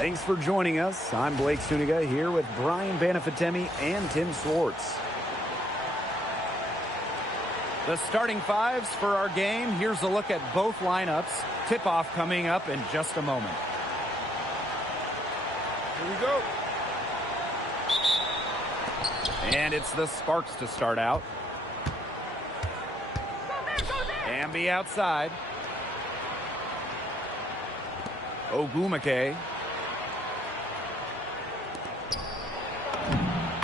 Thanks for joining us. I'm Blake Suniga here with Brian Banafitemi and Tim Swartz. The starting fives for our game. Here's a look at both lineups. Tip-off coming up in just a moment. Here we go. And it's the Sparks to start out. Amby outside. Ogumake.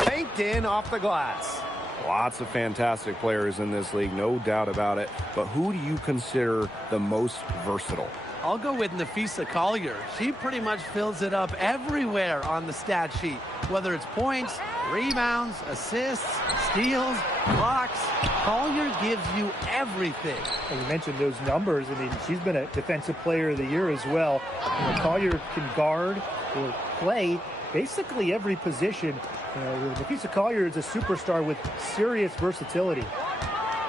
Banked in off the glass. Lots of fantastic players in this league, no doubt about it. But who do you consider the most versatile? I'll go with Napheesa Collier. She pretty much fills it up everywhere on the stat sheet, whether it's points, rebounds, assists, steals, blocks. Collier gives you everything. And you mentioned those numbers. I mean, she's been a defensive player of the year as well. Collier can guard or play basically every position. Napheesa Collier is a superstar with serious versatility.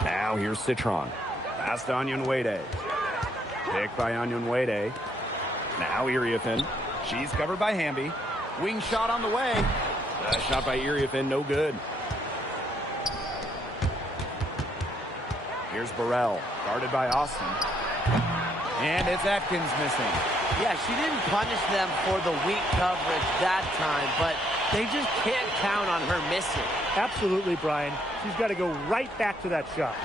Now here's Citron. Pass to Onyenwere. Picked by Onyenwere. Now Iriefin. She's covered by Hamby. Wing shot on the way. Shot by Iriefin, no good. Here's Burrell, guarded by Austin. And it's Atkins missing. Yeah, she didn't punish them for the weak coverage that time, but they just can't count on her missing. Absolutely, Brian. She's got to go right back to that shot.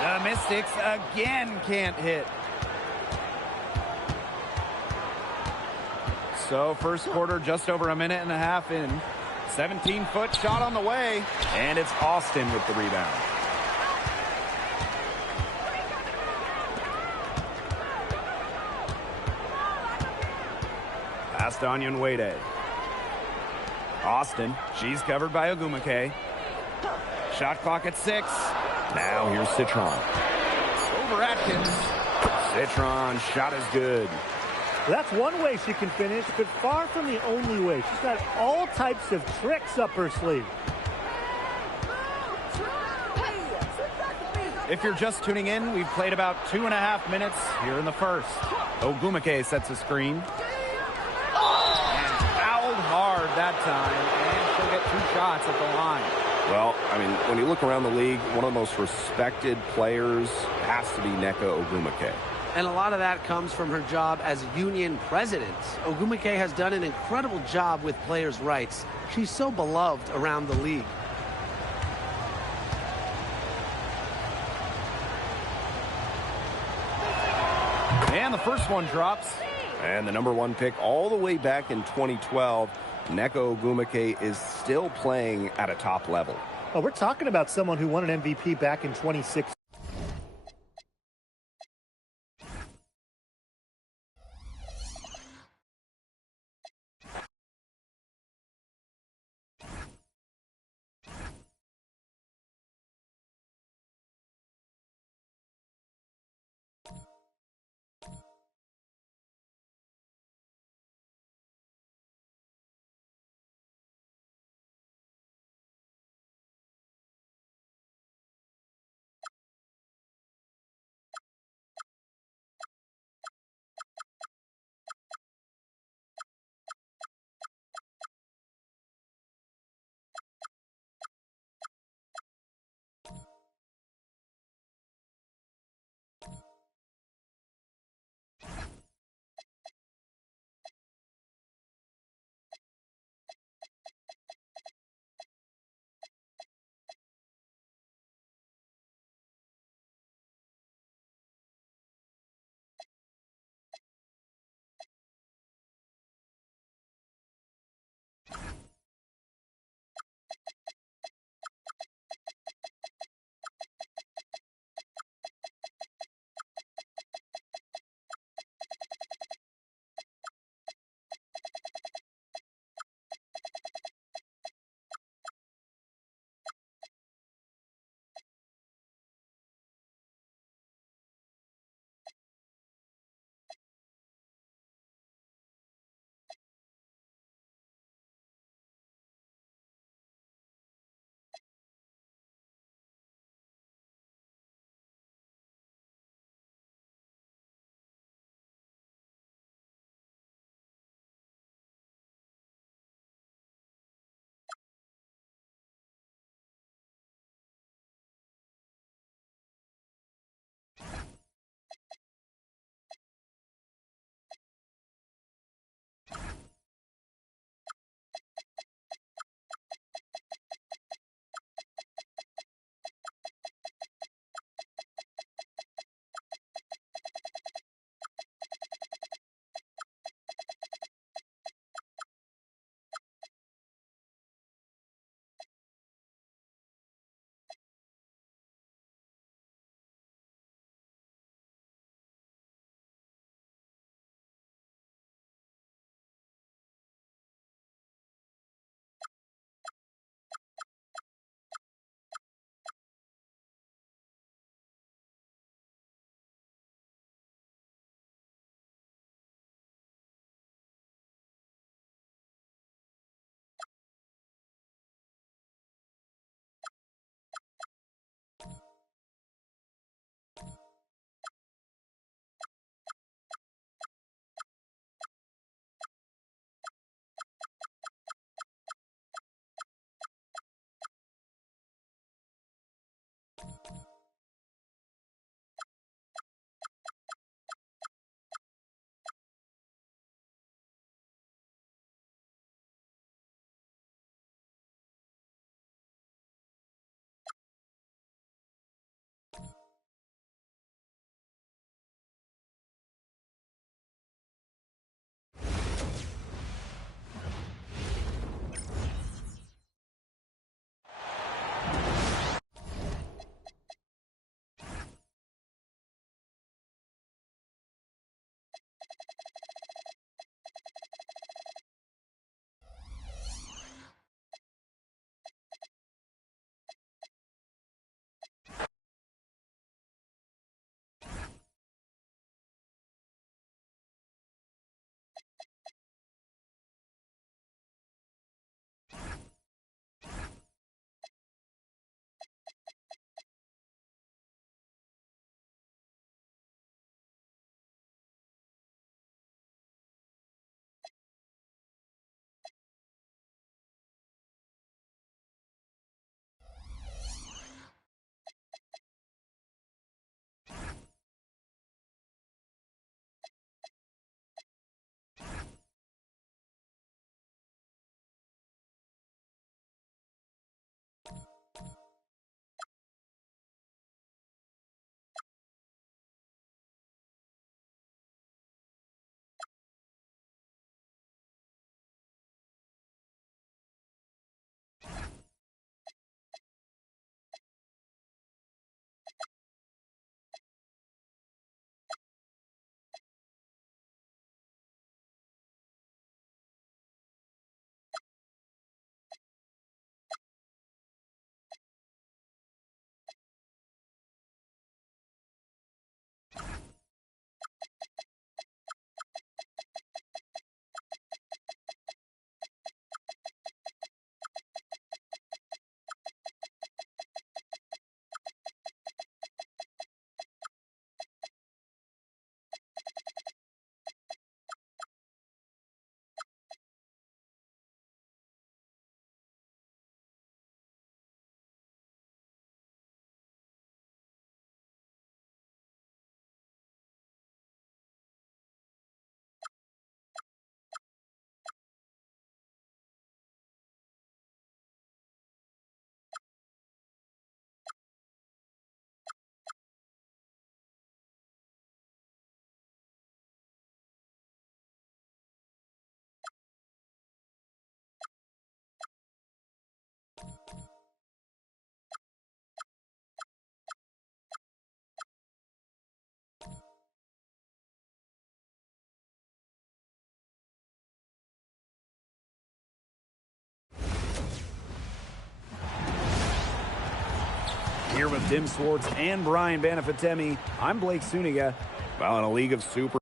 The Mystics again can't hit. So first quarter just over a minute and a half in. 17-foot shot on the way. And it's Austin with the rebound. Pass to Onyenwere. Austin, she's covered by Ogumake. Shot clock at 6. Now here's Citron. Over Atkins. Citron, shot is good. That's one way she can finish, but far from the only way. She's got all types of tricks up her sleeve. If you're just tuning in, we've played about 2.5 minutes here in the first. Ogumake sets a screen. And fouled hard that time, and she'll get 2 shots at the line. Well, I mean, when you look around the league, one of the most respected players has to be Nneka Ogumake. And a lot of that comes from her job as union president. Ogumake has done an incredible job with players' rights. She's so beloved around the league. And the first one drops. And the #1 pick all the way back in 2012, Nneka Ogumake is still playing at a top level. Oh, we're talking about someone who won an MVP back in 2016. For Tim Swartz and Brian Banafitemi, I'm Blake Suniga. Well, in a league of super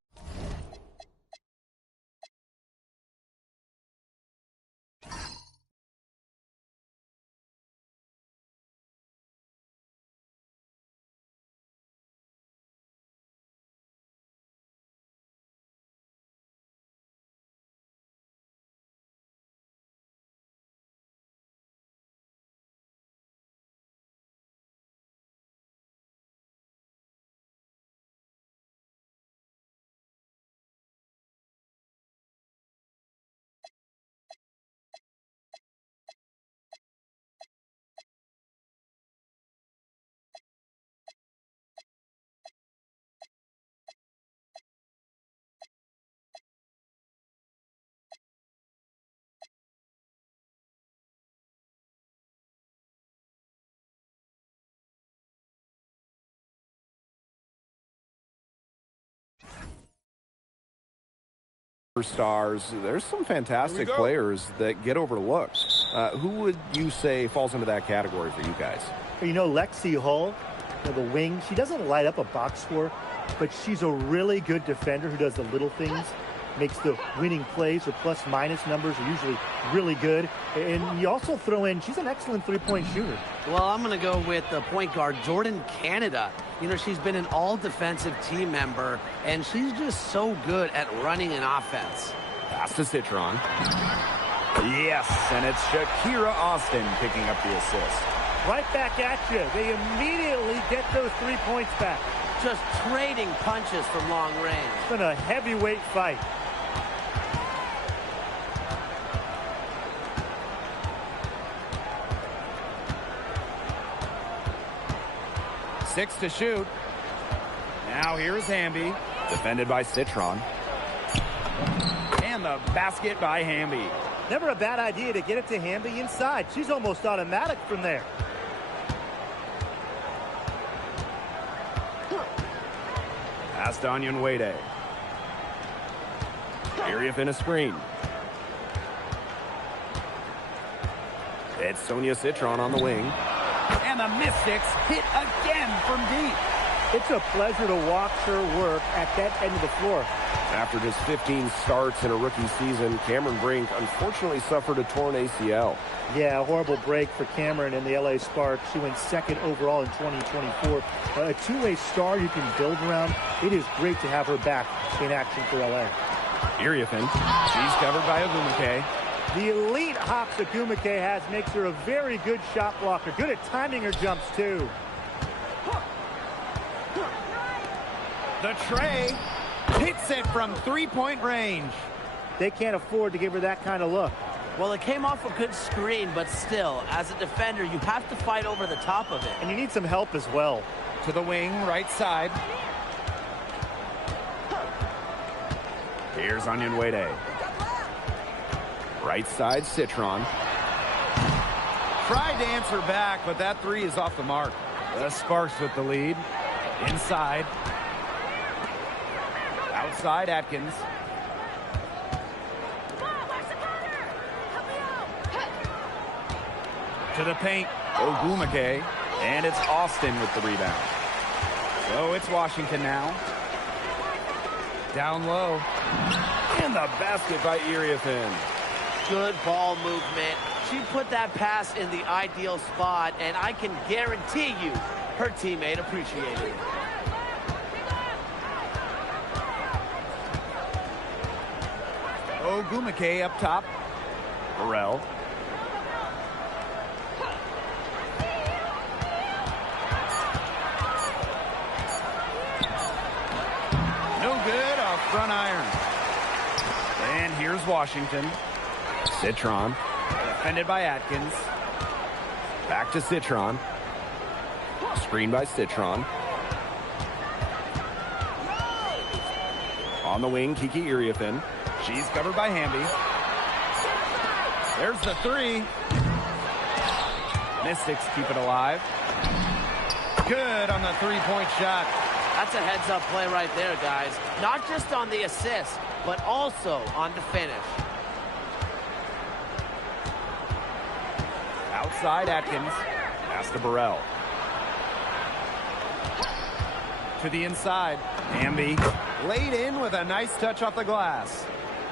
stars, there's some fantastic players that get overlooked. Who would you say falls into that category for you guys? You know, Lexi Hull, the wing, she doesn't light up a box score, but she's a really good defender who does the little things, makes the winning plays. Her plus-minus numbers are usually really good. And you also throw in, she's an excellent three-point shooter. Well, I'm going to go with the point guard, Jordan Canada. You know, she's been an all-defensive team member, and she's just so good at running an offense. Pass to Citron. Yes, and it's Shakira Austin picking up the assist. Right back at you. They immediately get those 3 points back. Just trading punches from long range. It's been a heavyweight fight. Six to shoot. Now here's Hamby. Defended by Citron. And the basket by Hamby. Never a bad idea to get it to Hamby inside. She's almost automatic from there. Pass to Onyenwere. Area in a screen. It's Sonia Citron on the wing. And the Mystics hit again from deep. It's a pleasure to watch her work at that end of the floor. After just 15 starts in a rookie season, Cameron Brink unfortunately suffered a torn ACL. Yeah, a horrible break for Cameron and the LA Sparks. She went second overall in 2024. A two-way star you can build around. It is great to have her back in action for LA. Iriafin. She's covered by Ogumake. The elite hops Ogumake has makes her a very good shot blocker. Good at timing her jumps, too. The tray hits it from three-point range. They can't afford to give her that kind of look. Well, it came off a good screen, but still, as a defender, you have to fight over the top of it. And you need some help as well. To the wing, right side. Here's Onyenwere. Right side, Citron. Tried to answer back, but that three is off the mark. The Sparks with the lead. Inside. Outside, Atkins. To the paint, Ogumake. And it's Austin with the rebound. So it's Washington now. Down low. And the basket by Iriafin. Good ball movement. She put that pass in the ideal spot, and I can guarantee you her teammate appreciated it. Ogumake up top. Burrell. No good off front iron. And here's Washington. Citron. Defended by Atkins. Back to Citron. Screen by Citron. On the wing, Kiki Iriafin. She's covered by Hamby. There's the three. Mystics keep it alive. Good on the three-point shot. That's a heads-up play right there, guys. Not just on the assist, but also on the finish. Outside Atkins. Pass to Burrell. To the inside. Hamby laid in with a nice touch off the glass.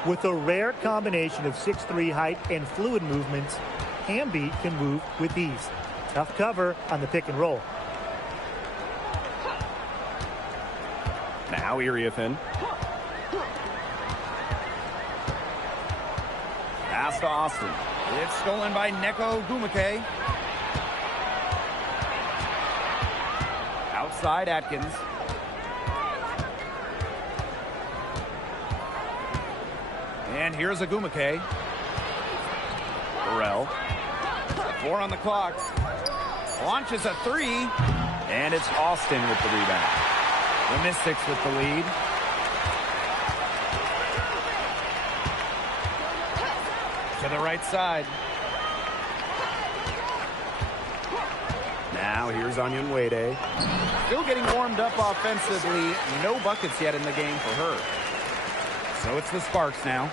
With a rare combination of 6'3" height and fluid movements, Hamby can move with ease. Tough cover on the pick and roll. Now Iriefin. Pass to Austin. It's stolen by Neko Gumake. Outside Atkins. And here's a Gumake. Burrell. 4 on the clock. Launches a 3. And it's Austin with the rebound. The Mystics with the lead. To the right side. Now here's Onion Wade. Still getting warmed up offensively. No buckets yet in the game for her. So it's the Sparks now.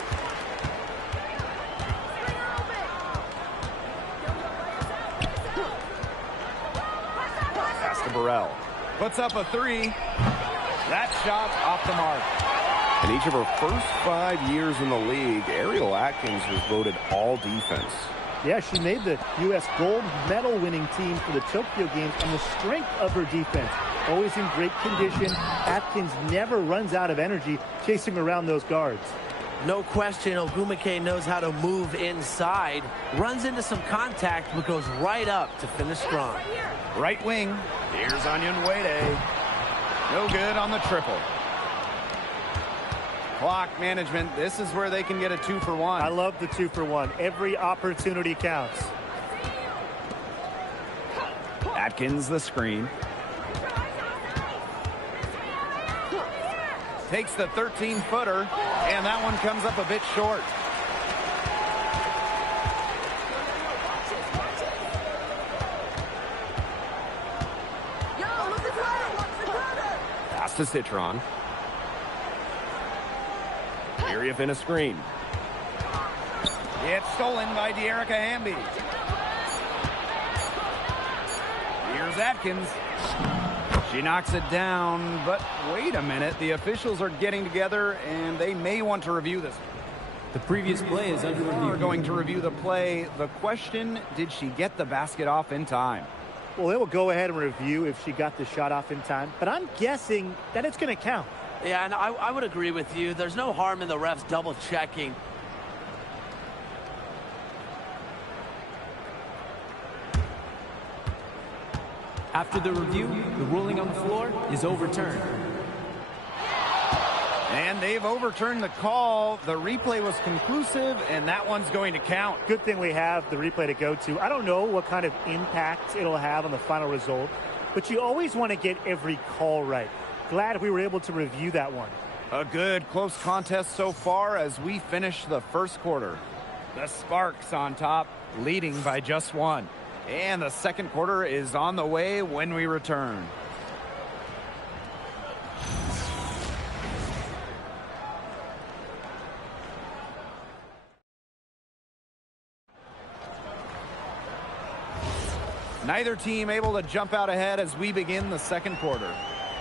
Pass to Burrell. Puts up a 3. That shot off the mark. In each of her first 5 years in the league, Ariel Atkins was voted all defense. Yeah, she made the U.S. gold medal winning team for the Tokyo Games on the strength of her defense. Always in great condition. Atkins never runs out of energy chasing around those guards. No question, Ogumake knows how to move inside. Runs into some contact, but goes right up to finish strong. Right wing. Here's Onion Wade. No good on the triple. Clock management. This is where they can get a 2-for-1. I love the 2-for-1. Every opportunity counts. Atkins the screen. Takes the 13-footer, and that one comes up a bit short. Pass to Citron. Iriefin a screen. It's stolen by De'Erica Hamby. Here's Atkins. She knocks it down, but wait a minute. The officials are getting together, and they may want to review this. The previous play is under review. We're going to review the play. The question, did she get the basket off in time? Well, they will go ahead and review if she got the shot off in time, but I'm guessing that it's going to count. Yeah, and I would agree with you. There's no harm in the refs double-checking. After the review, the ruling on the floor is overturned. And they've overturned the call. The replay was conclusive, and that one's going to count. Good thing we have the replay to go to. I don't know what kind of impact it'll have on the final result, but you always want to get every call right. Glad we were able to review that one. A good close contest so far as we finish the first quarter. The Sparks on top, leading by just 1. And the second quarter is on the way when we return. Neither team able to jump out ahead as we begin the second quarter.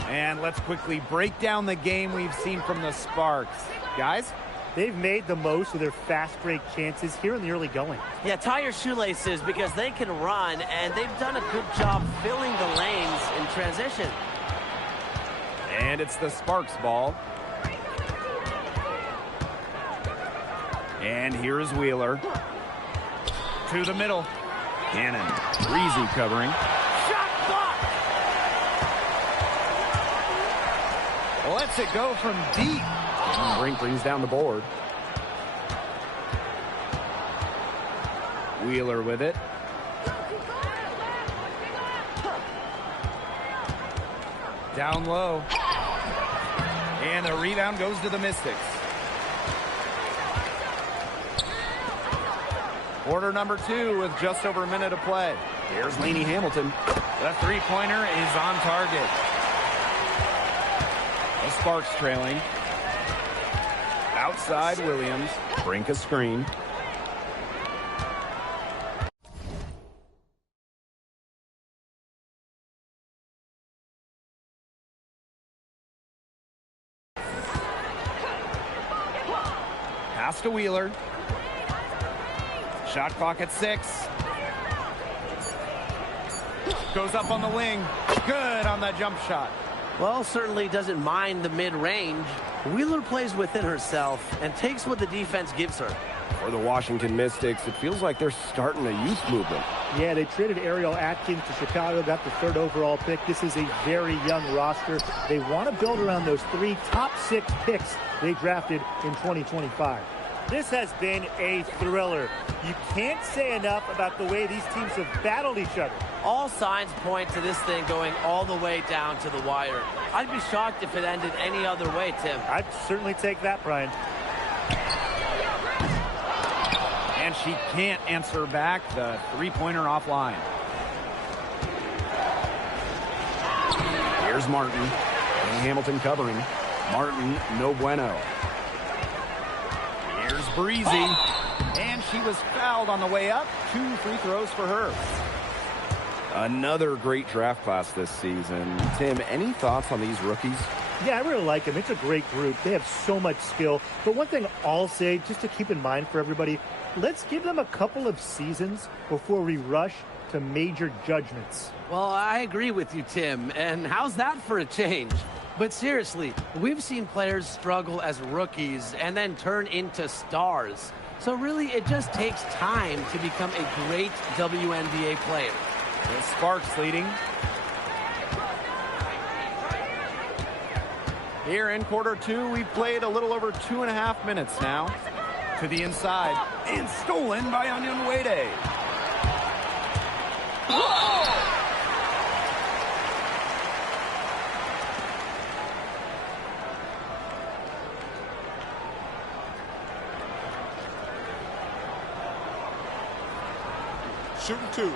And let's quickly break down the game we've seen from the Sparks. Guys? They've made the most of their fast break chances here in the early going. Yeah, tie your shoelaces because they can run, and they've done a good job filling the lanes in transition. And it's the Sparks ball. And here's Wheeler. To the middle. Cannon. Breezy covering. Shot blocked! Lets it go from deep. And Brink brings down the board. Wheeler with it. Down low. And the rebound goes to the Mystics. Quarter number 2 with just over a minute to play. Here's Lainey Hamilton. The three-pointer is on target. The Sparks trailing. Outside Williams. Brink a screen. Pass to Wheeler. Shot clock at 6. Goes up on the wing. Good on that jump shot. Well, certainly doesn't mind the mid-range. Wheeler plays within herself and takes what the defense gives her. For the Washington Mystics, it feels like they're starting a youth movement. Yeah, they traded Ariel Atkins to Chicago, got the 3rd overall pick. This is a very young roster. They want to build around those 3 top 6 picks they drafted in 2025. This has been a thriller. You can't say enough about the way these teams have battled each other. All signs point to this thing going all the way down to the wire. I'd be shocked if it ended any other way, Tim. I'd certainly take that, Brian. And she can't answer back the three-pointer offline. Here's Martin. And Hamilton covering. Martin, no bueno. Here's Breezy. And she was fouled on the way up. 2 free throws for her. Another great draft class this season. Tim, any thoughts on these rookies? Yeah, I really like them. It's a great group. They have so much skill. But one thing I'll say, just to keep in mind for everybody, let's give them a couple of seasons before we rush to major judgments. Well, I agree with you, Tim. And how's that for a change? But seriously, we've seen players struggle as rookies and then turn into stars. So really, it just takes time to become a great WNBA player. The Sparks leading. Here in quarter 2, we've played a little over 2.5 minutes now. To the inside, and stolen by Onion Wade. Shooting 2.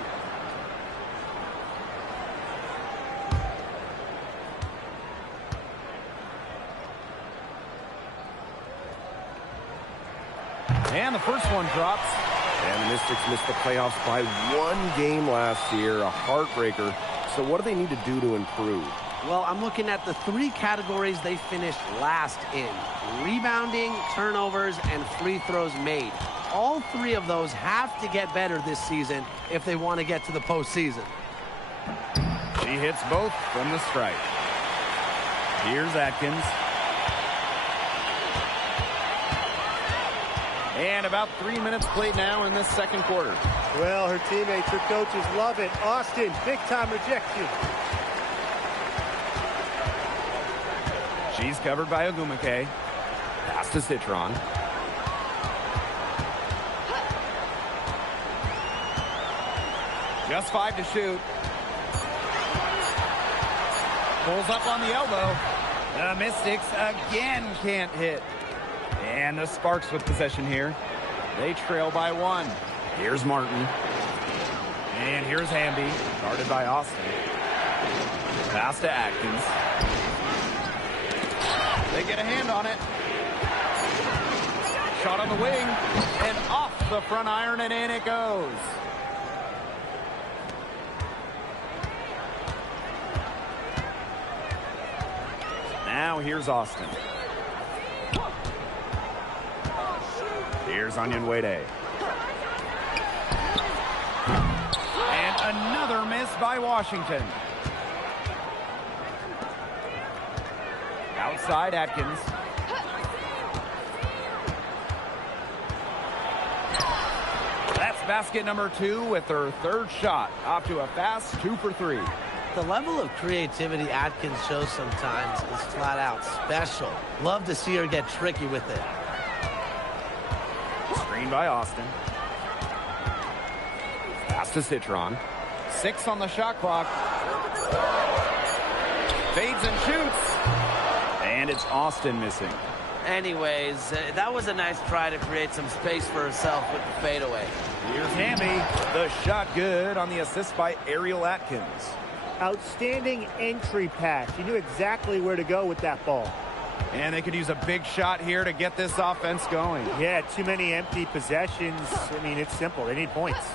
And the first one drops. And the Mystics missed the playoffs by 1 game last year, a heartbreaker. So what do they need to do to improve? Well, I'm looking at the 3 categories they finished last in: rebounding, turnovers, and free throws made. All 3 of those have to get better this season if they want to get to the postseason. She hits both from the stripe. Here's Atkins. And about 3 minutes played now in this second quarter. Well, her teammates, her coaches love it. Austin, big-time rejection. She's covered by Ogumake. Pass to Citron. Just 5 to shoot. Pulls up on the elbow. The Mystics again can't hit. And the Sparks with possession here. They trail by 1. Here's Martin. And here's Hamby, guarded by Austin. Pass to Atkins. They get a hand on it. Shot on the wing. And off the front iron, and in it goes. Now here's Austin. Here's Onion Wade. And another miss by Washington. Outside Atkins. That's basket number 2 with her 3rd shot. Off to a fast 2 for 3. The level of creativity Atkins shows sometimes is flat out special. Love to see her get tricky with it. Screen by Austin. Pass to Citron. 6 on the shot clock. Fades and shoots. And it's Austin missing. Anyways, that was a nice try to create some space for herself with the fadeaway. Here's Hamby. The shot good on the assist by Ariel Atkins. Outstanding entry pass. She knew exactly where to go with that ball. And they could use a big shot here to get this offense going. Yeah, too many empty possessions. I mean, it's simple. They need points.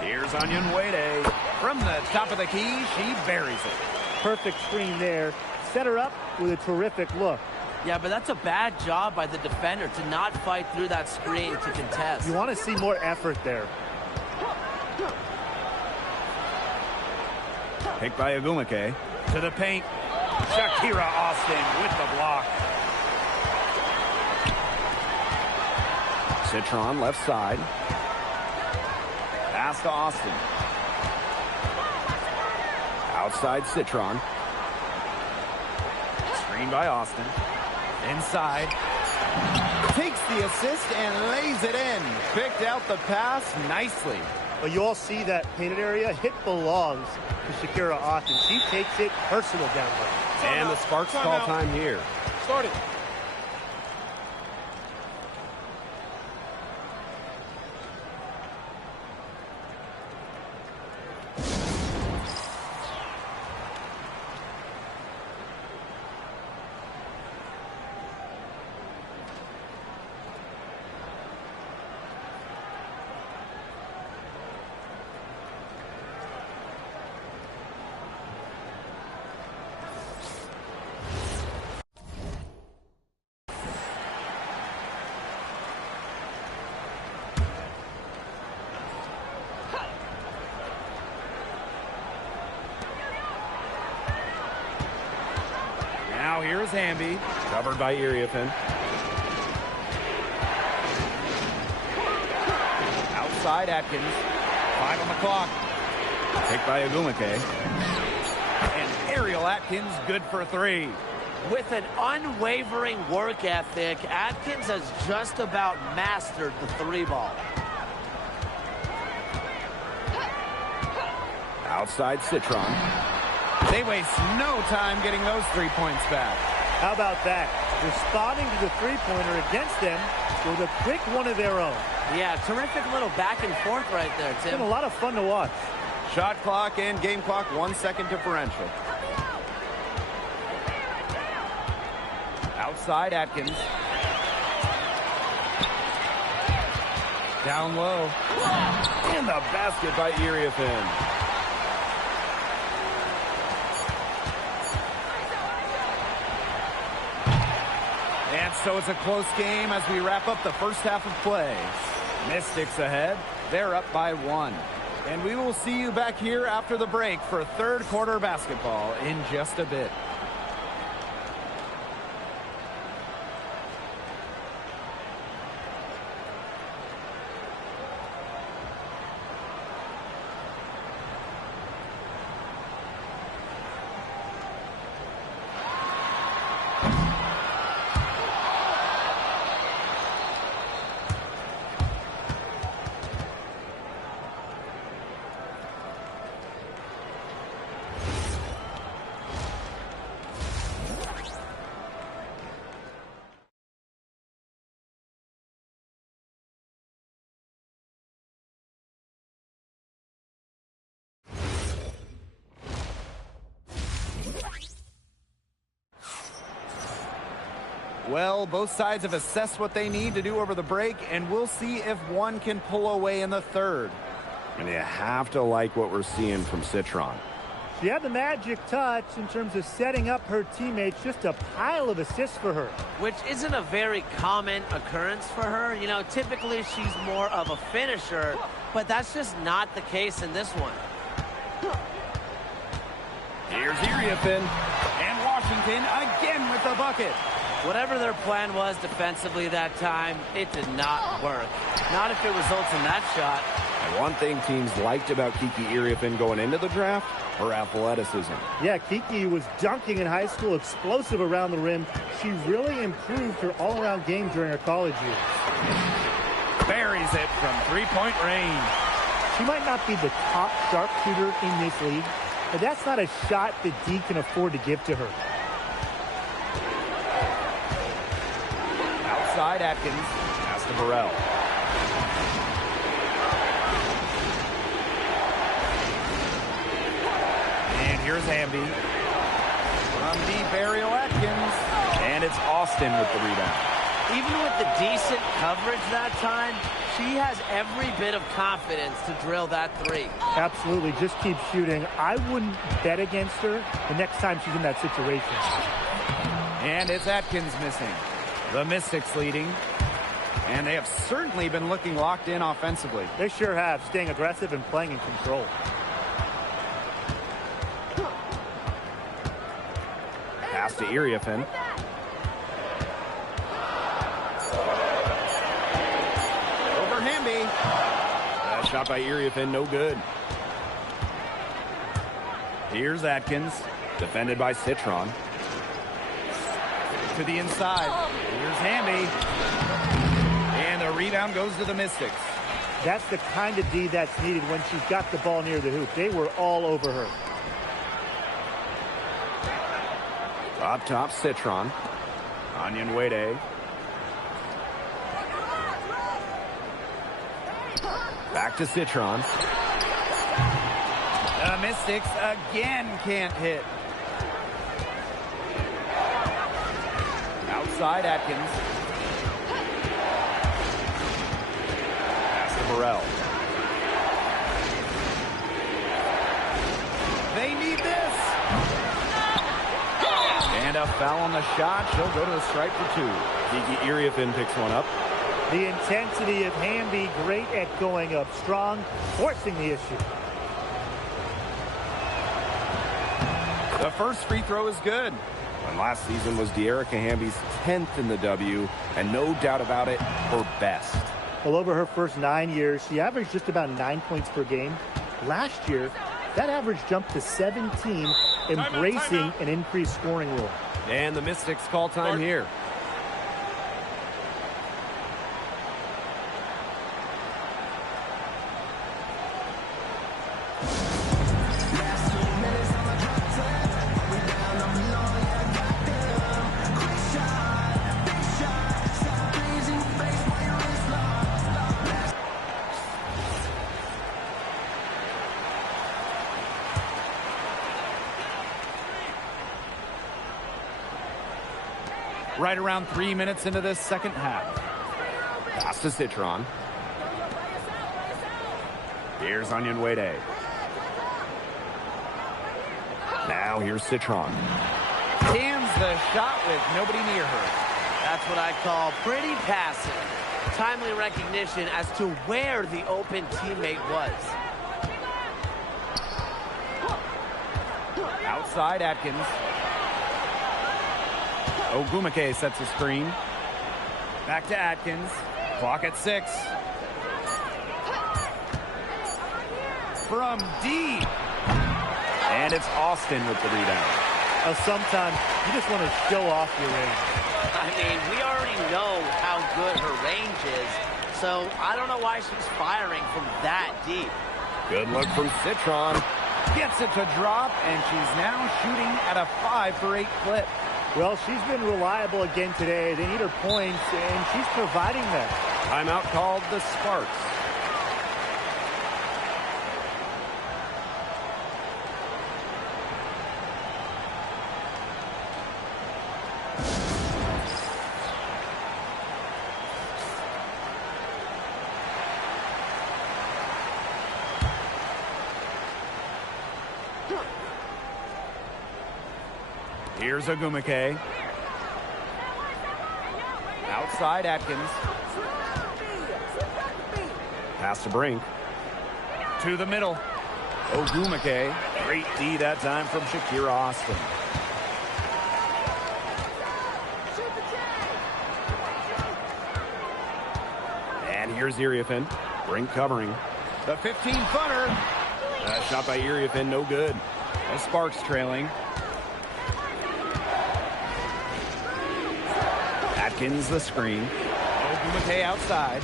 Here's Onion Wade. From the top of the key, she buries it. Perfect screen there. Set her up with a terrific look. Yeah, but that's a bad job by the defender to not fight through that screen to contest. You want to see more effort there. Picked by Agumake. To the paint. Shakira Austin with the block. Citron left side. Pass to Austin. Outside Citron. Screen by Austin. Inside. Takes the assist and lays it in. Picked out the pass nicely. But you all see that painted area. It belongs to Shakira Austin. She takes it personal down there. And the Sparks call time here. Start it. Now here's Hamby. Covered by Iriafen. Outside Atkins. 5 on the clock. Picked by Agumake. And Ariel Atkins good for 3. With an unwavering work ethic, Atkins has just about mastered the 3-ball. Outside Citron. They waste no time getting those 3 points back. How about that? Responding to the three-pointer against them with a quick one of their own. Yeah, terrific little back and forth right there, It's Tim. been a lot of fun to watch. Shot clock and game clock 1 second differential. Outside Atkins. Down low. And the basket by Iriafen. And so it's a close game as we wrap up the first half of play. Mystics ahead. They're up by 1. And we will see you back here after the break for third quarter basketball in just a bit. Well, both sides have assessed what they need to do over the break, and we'll see if one can pull away in the third. And you have to like what we're seeing from Citron. She had the magic touch in terms of setting up her teammates. Just a pile of assists for her. Which isn't a very common occurrence for her. You know, typically she's more of a finisher, but that's just not the case in this one. Here's Iriafen, and Washington again with the bucket. Whatever their plan was defensively that time, it did not work. Not if it results in that shot. And one thing teams liked about Kiki Iriafen going into the draft, her athleticism. Yeah, Kiki was dunking in high school, explosive around the rim. She really improved her all-around game during her college years. Buries it from three-point range. She might not be the top sharpshooter in this league, but that's not a shot that D can afford to give to her. Outside Atkins, pass to Burrell. And here's Hamby. From deep, Ariel Atkins. And it's Austin with the rebound. Even with the decent coverage that time, she has every bit of confidence to drill that 3. Absolutely, just keep shooting. I wouldn't bet against her the next time she's in that situation. And it's Atkins missing. The Mystics leading. And they have certainly been looking locked in offensively. They sure have, staying aggressive and playing in control. Pass to Iriafen. Over Hamby. That shot by Iriafen, no good. Here's Atkins, defended by Citron. To the inside. Here's Hamby. And the rebound goes to the Mystics. That's the kind of D that's needed when she's got the ball near the hoop. They were all over her. Up top, Citron. Onion Wade. Back to Citron. The Mystics again can't hit. Outside Atkins. Pass to Burrell. They need this. And a foul on the shot. She'll go to the stripe for two. Kiki Iriafen picks one up. The intensity of Hamby, great at going up strong, forcing the issue. The first free throw is good. And last season was De'Erica Hamby's 10th in the W, and no doubt about it, her best. Well, over her first 9 years, she averaged just about 9 points per game. Last year, that average jumped to 17, embracing an increased scoring role. And the Mystics call time here. Right around 3 minutes into this second half. Pass to Citron. Here's Onion Wade. Now here's Citron. Cams the shot with nobody near her. That's what I call pretty passive. Timely recognition as to where the open teammate was. Outside Atkins. Ogumake sets a screen. Back to Atkins. Clock at 6. From deep. And it's Austin with the rebound. Sometimes you just want to show off your range. I mean, we already know how good her range is, so I don't know why she's firing from that deep. Good look from Citron. Gets it to drop, and she's now shooting at a 5 for 8 clip. Well, she's been reliable again today. They need her points, and she's providing them. Timeout called the Sparks. Here's Ogumake. Outside Atkins. Pass to Brink. To the middle. Ogumake. Great D that time from Shakira Austin. And here's Iriafen. Brink covering. The 15-footer. That shot by Iriafen, no good. The Sparks trailing. Atkins the screen. Ogumake outside.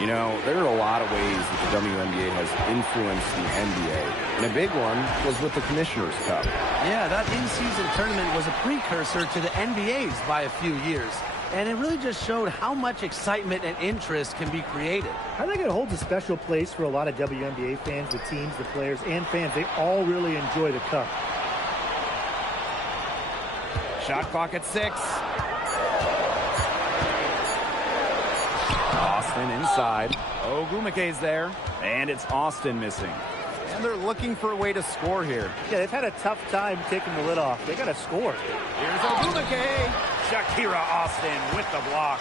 You know, there are a lot of ways that the WNBA has influenced the NBA. And a big one was with the Commissioner's Cup. Yeah, that in-season tournament was a precursor to the NBA's by a few years. And it really just showed how much excitement and interest can be created. I think it holds a special place for a lot of WNBA fans, the teams, the players, and fans. They all really enjoy the cup. Shot clock at 6. Austin inside. Ogumake's there. And it's Austin missing. And they're looking for a way to score here. Yeah, they've had a tough time taking the lid off. They got to score. Here's Ogumake. Shakira Austin with the block.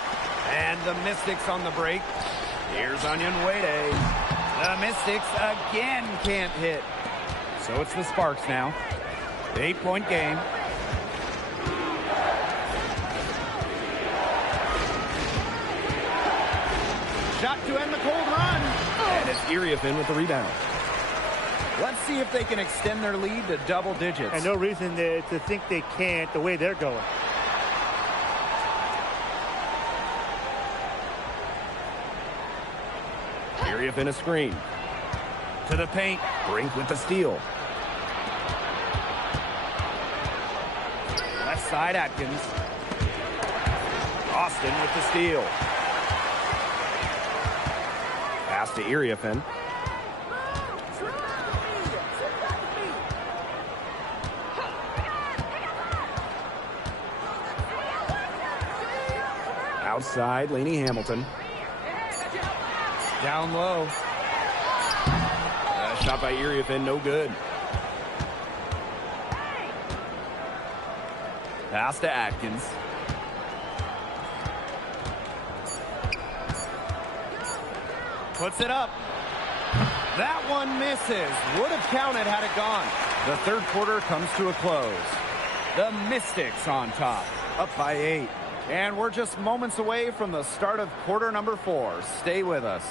And the Mystics on the break. Here's Onyenwere. The Mystics again can't hit. So it's the Sparks now. 8-point game. Shot to end the cold run. And it's Iriefin with the rebound. Let's see if they can extend their lead to double digits. And no reason to think they can't the way they're going. Iriefin a screen. To the paint. Brink with the steal. Left side Atkins. Austin with the steal. Pass to Iriefin. Outside, Laney Hamilton. Down low. Shot by Iriefin, no good. Pass to Atkins. Puts it up. That one misses. Would have counted had it gone. The third quarter comes to a close. The Mystics on top, up by 8. And we're just moments away from the start of quarter number 4. Stay with us.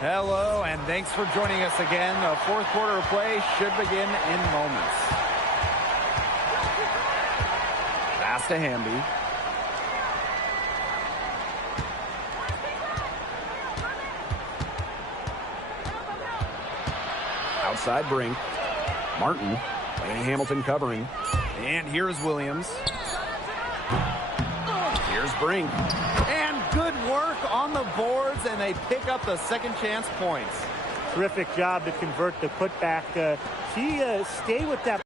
Hello, and thanks for joining us again. The fourth quarter of play should begin in moments. Pass to Hamby. Outside Brink. Martin. Laney Hamilton covering. And here's Williams. Here's Brink. And good work on the boards, and they pick up the second chance points. Terrific job to convert the putback. Stay with that.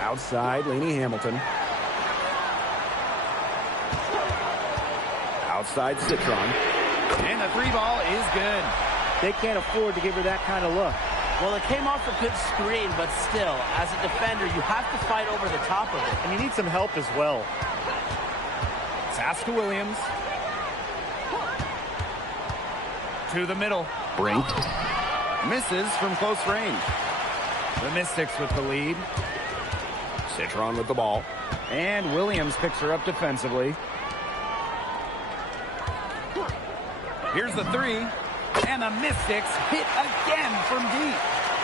Outside, Laney Hamilton. Outside, Citron. And the 3-ball is good. They can't afford to give her that kind of look. Well, it came off a good screen, but still, as a defender, you have to fight over the top of it. And you need some help as well. Pass to Williams. To the middle. Brink. Misses from close range. The Mystics with the lead. Citron with the ball. And Williams picks her up defensively. Here's the 3. And the Mystics hit again from deep.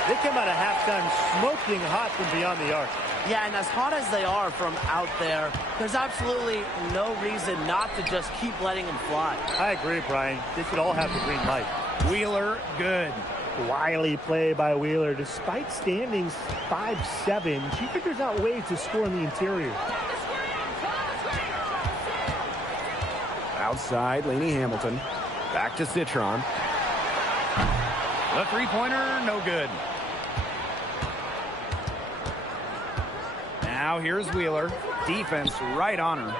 They come out of halftime smoking hot from beyond the arc. Yeah, and as hot as they are from out there, there's absolutely no reason not to just keep letting them fly. I agree, Brian. They should all have the green light. Wheeler, good. Wily play by Wheeler. Despite standings 5'7", she figures out ways to score in the interior. Outside, Laney Hamilton. Back to Citron. The three-pointer, no good. Now here's Wheeler. Defense right on her.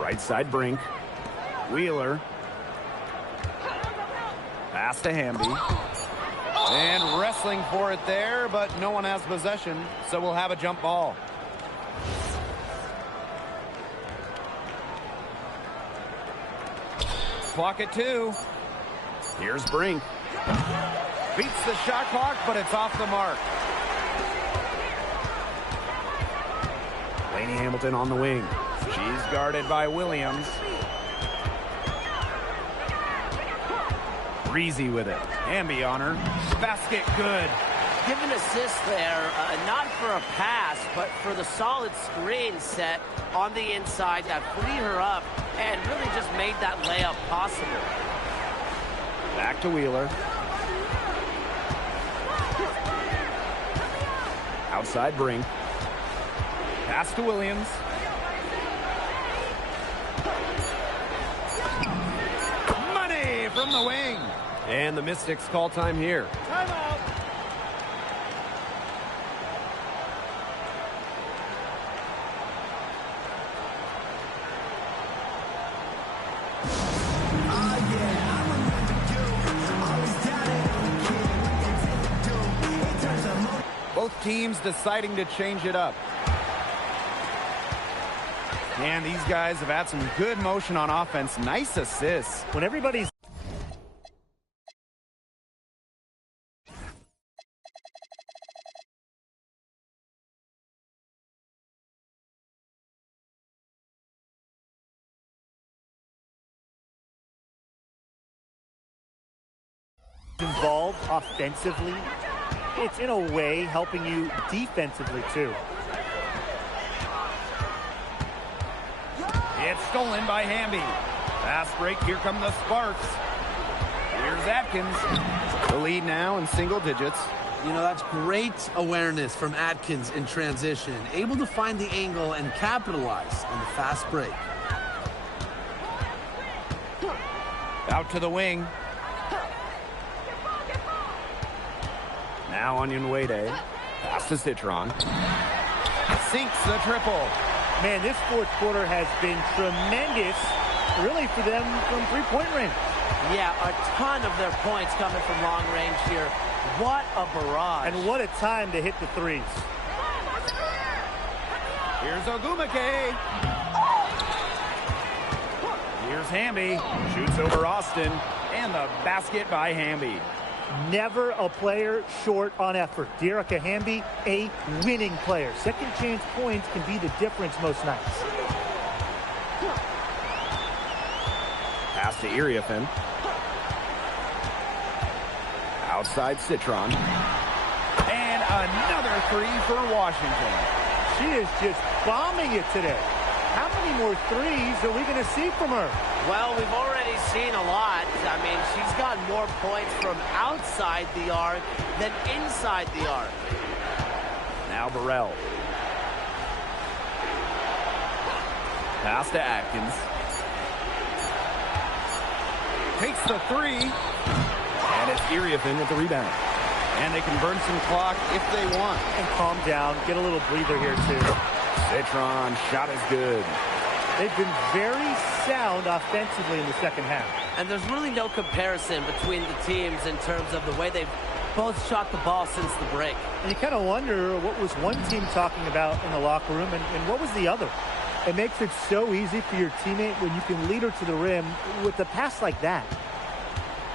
Right side Brink. Wheeler. Pass to Hamby. And wrestling for it there, but no one has possession, so we'll have a jump ball. Clock at 2. Here's Brink. Beats the shot clock, but it's off the mark. Laney Hamilton on the wing. She's guarded by Williams. Breezy with it. Hamby on her. Basket good. Give an assist there, not for a pass, but for the solid screen set on the inside that freed her up and really just made that layup possible. Back to Wheeler. Outside Brink. Pass to Williams. Money from the wing. And the Mystics call time here. Timeout. Both teams deciding to change it up. And these guys have had some good motion on offense. Nice assists. When everybody's involved offensively, it's in a way helping you defensively too. It's stolen by Hamby. Fast break. Here come the Sparks. Here's Atkins. The lead now in single digits. You know, that's great awareness from Atkins in transition. Able to find the angle and capitalize on the fast break. Out to the wing. Now Onyenwere. Pass to Citron. Sinks the triple. Man, this fourth quarter has been tremendous, really, for them from three-point range. Yeah, a ton of their points coming from long range here. What a barrage. And what a time to hit the threes. Here's Ogumake. Here's Hamby. Shoots over Austin. And the basket by Hamby. Never a player short on effort. Dearica Hamby, a winning player. Second chance points can be the difference most nights. Pass to Iriafen. Outside Citron. And another three for Washington. She is just bombing it today. How many more threes are we going to see from her? Well, we've already seen a lot. I mean, she's got more points from outside the arc than inside the arc. Now Burrell. Pass to Atkins. Takes the three. And it's Iriafen with the rebound. And they can burn some clock if they want. And calm down. Get a little breather here, too. Citron, shot is good. They've been very sound offensively in the second half. And there's really no comparison between the teams in terms of the way they've both shot the ball since the break. And you kind of wonder what was one team talking about in the locker room and what was the other. It makes it so easy for your teammate when you can lead her to the rim with a pass like that.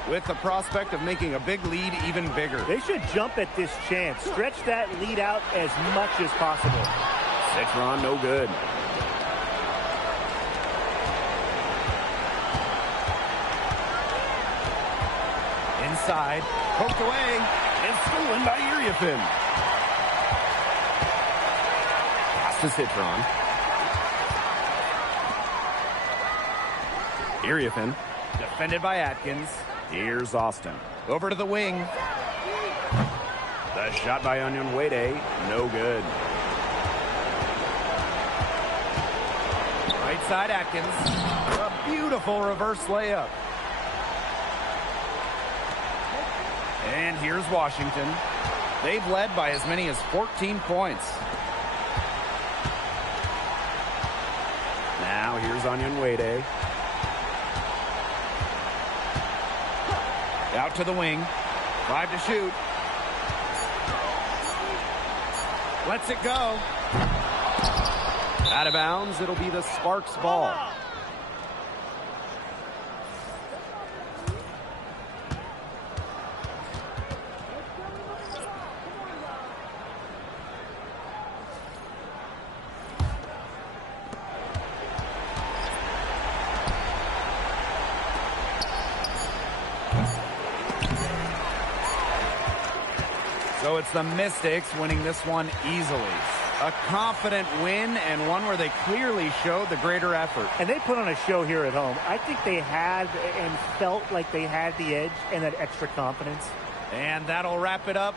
With the prospect of making a big lead even bigger. They should jump at this chance. Stretch that lead out as much as possible. Citron, no good. Inside, poked away, and stolen by Iriafen. Pass to Citron. Iriafen, defended by Atkins. Here's Austin. Over to the wing. The shot by Onyenwere, no good. Right side Atkins. A beautiful reverse layup. And here's Washington. They've led by as many as 14 points. Now here's Onyenwere. Out to the wing. 5 to shoot. Lets it go. Out of bounds. It'll be the Sparks ball. So it's the Mystics winning this one easily. A confident win and one where they clearly showed the greater effort. And they put on a show here at home. I think they had and felt like they had the edge and that extra confidence. And that'll wrap it up